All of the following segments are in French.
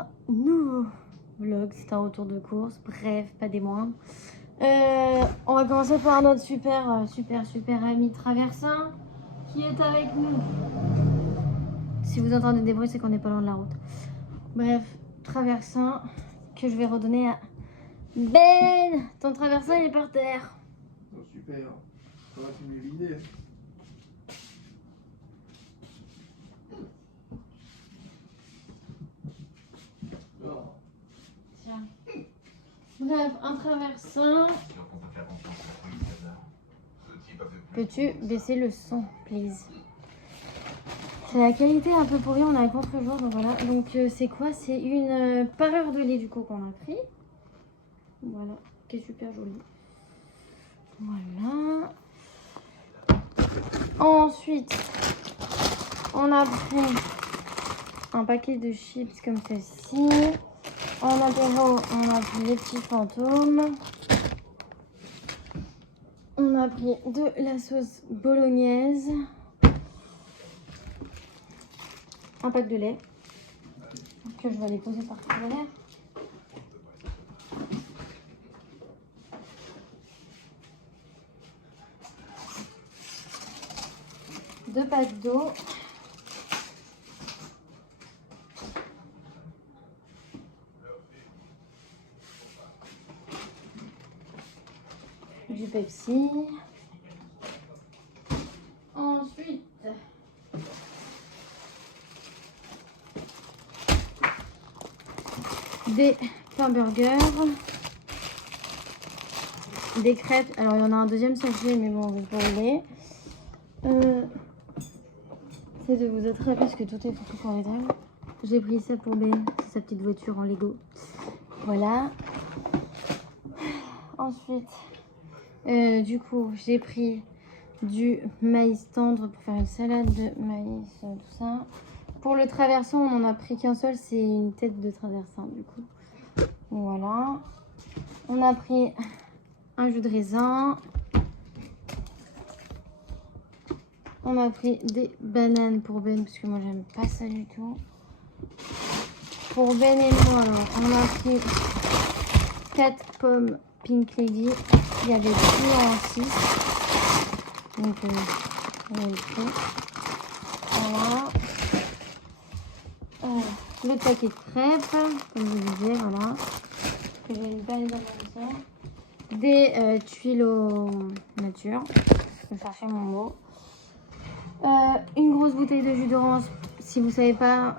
un nouveau vlog, c'est un retour de course, bref, pas des moindres. On va commencer par notre super ami traversin qui est avec nous. Si vous entendez des bruits, c'est qu'on n'est pas loin de la route. Bref, traversin que je vais redonner à Ben. Ton traversin il est par terre. Oh, super, ça va, tu m'es vidé. Tiens. Bref, un traversin. Peux-tu baisser le son, please? C'est la qualité un peu pourrie, on a un contre-jour, donc voilà. Donc c'est quoi? C'est une parure de lait du coup qu'on a pris. Voilà, qui est super jolie. Voilà. Ensuite, on a pris un paquet de chips comme ceci. En apéro, on a pris les petits fantômes. On a pris de la sauce bolognaise. Un pack de lait que je vais aller poser par derrière. Deux packs d'eau. Du Pepsi. Ensuite, des pains burgers, des crêpes. Alors il y en a un deuxième sachet, mais bon, on va pas rouler. C'est de vous attraper parce que tout est foutu sur les tables. J'ai pris ça pour Ben, c'est sa petite voiture en Lego. Voilà. Ensuite, du coup, j'ai pris du maïs tendre pour faire une salade de maïs, tout ça. Pour le traversin, on n'en a pris qu'un seul, c'est une tête de traversin du coup. Voilà. On a pris un jus de raisin. On a pris des bananes pour Ben, parce que moi j'aime pas ça du tout. Pour Ben et moi, alors, on a pris 4 pommes Pink Lady. Il y avait plus en 6. Donc, on a le prix. Voilà. Le paquet de crêpes, comme je vous disais, voilà. Que je vais pas les avoir comme ça. Des tuiles au nature. Je vais chercher mon mot. Une grosse bouteille de jus d'orange. Si vous savez pas,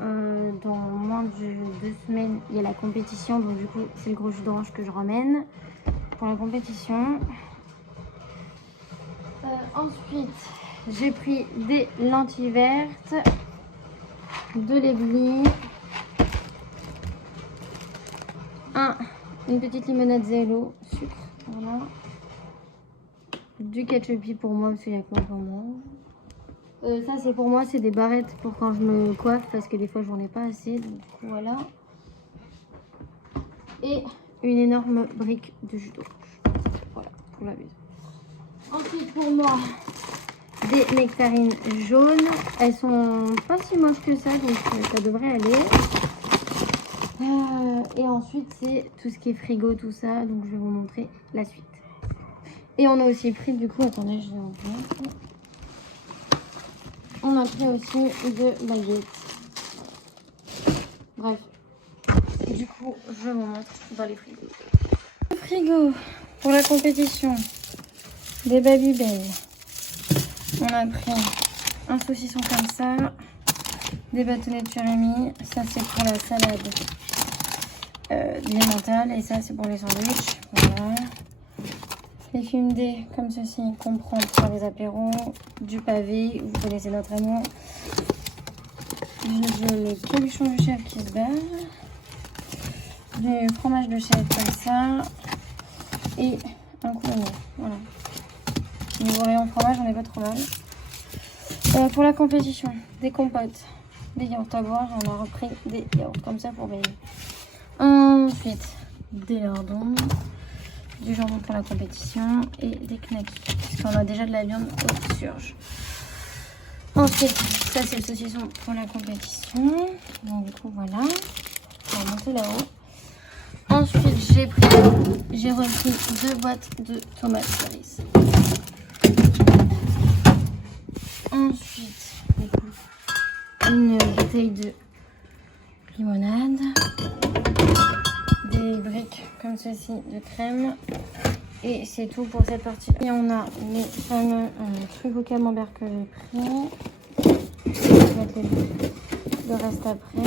dans moins de 2 semaines, il y a la compétition. Donc du coup, c'est le gros jus d'orange que je ramène pour la compétition. Ensuite, j'ai pris des lentilles vertes, de l'éblis, une petite limonade zélo, sucre, voilà. Du ketchup pour moi parce qu'il y a quoi pour moi. Ça c'est pour moi, c'est des barrettes pour quand je me coiffe parce que des fois j'en ai pas assez, donc du coup voilà. Et une énorme brique de jus d'orange, voilà, pour la maison. Ensuite pour moi, des nectarines jaunes, elles sont pas si moches que ça, donc ça devrait aller. Et ensuite c'est tout ce qui est frigo, tout ça, donc je vais vous montrer la suite. Et on a aussi pris du coup, attendez, je vais vous montrer. On a pris aussi de baguettes. Bref. Du coup, je vous montre dans les frigos. Le frigo pour la compétition. Des Babybel. On a pris un saucisson comme ça. Des bâtonnets de surimi. Ça, c'est pour la salade mentale. Et ça, c'est pour les sandwichs. Voilà. Les fumes D comme ceci qu'on prend pour les apéros, du pavé, vous connaissez notre amour, le cabochon du chef qui se bat, du fromage de chèvre comme ça, et un couronnement. Voilà. Niveau rayon fromage, on n'est pas trop mal. Pour la compétition, des compotes, des yaourts à boire, on a repris des yaourts comme ça pour baigner. Ensuite, des lardons. Du jambon pour la compétition et des knackis parce qu'on a déjà de la viande au surge. Ensuite, ça c'est le saucisson pour la compétition. Donc du coup voilà. On va monter là-haut. Ensuite, j'ai repris 2 boîtes de tomates cerises. Ensuite, une bouteille de limonade. Des briques comme ceci de crème. Et c'est tout pour cette partie. Et on a les fameux trucs au camembert que j'ai pris. Je vais mettre le reste après.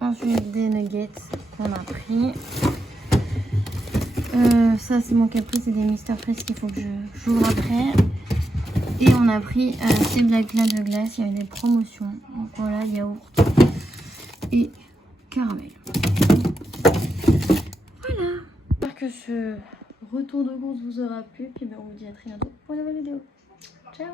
Ensuite des nuggets qu'on a pris. Ça c'est mon caprice, c'est des Mister Fresh qu'il faut que j'ouvre après. Et on a pris ces blagues là de glace, il y avait des promotions. Donc voilà, yaourt et caramel. Voilà. J'espère que ce retour de course vous aura plu. Puis ben, on vous dit à très bientôt pour une nouvelle vidéo. Ciao.